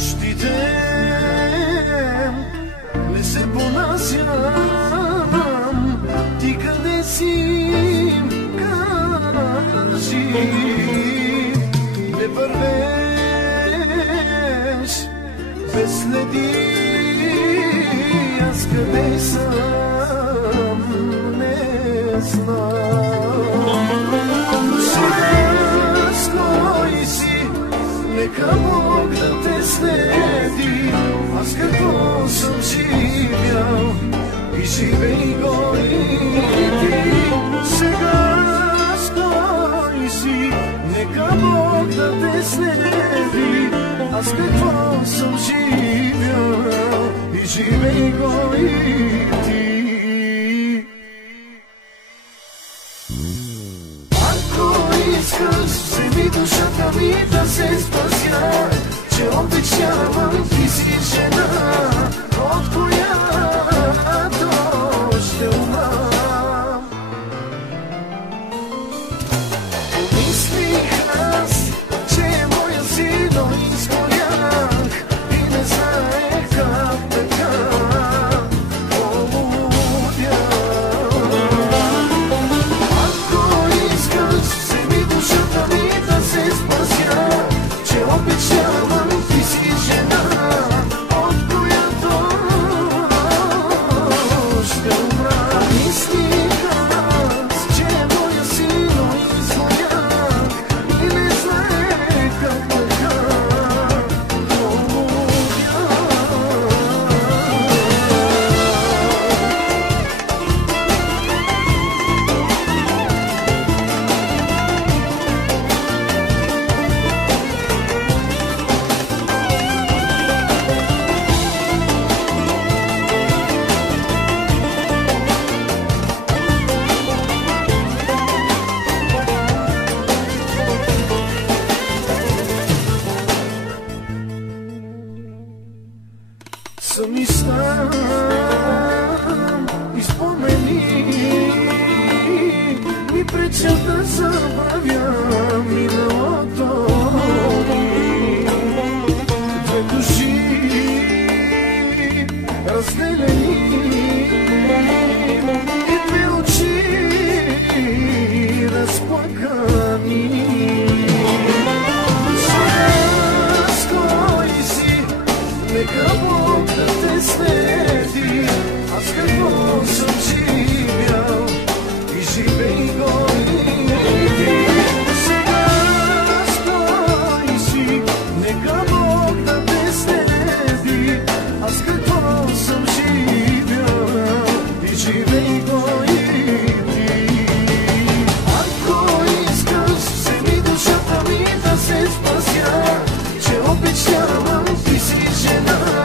нощите не се понасям. Ти къде си, кажи, не вървеш без следи. Аз къде съм, не знам. Сега с кой си, нека Бог да те следи. Аз какво съм живял и живей го и ти. Сега с кой си, нека Бог да те следи. Аз какво съм живял и живей го и ти. Ако искаш, вземи душата ми да се спася, че обичавам, ти си жена, от която ще умра. Помислих аз, че е моя си, но изгорях и не знаех как така полудя. Ако искаш, вземи душата ми да се спася, че обичавам, ти си жена, от която ще умра. Мислих аз, че е моя си, но изгорях и не знаех как така полудя. Сами сам и спомени ми пречат да забравя миналото ми. Две души разделени и две очи разплакани. С кой си, нека Бог да те следи. Аз какво съм живял и живей го и ти. Сега с кой си, нека Бог да те следи. Аз какво съм живял и живей го и ти. Ако искаш, вземи душата ми да се спася, че обичавам, ти си жена,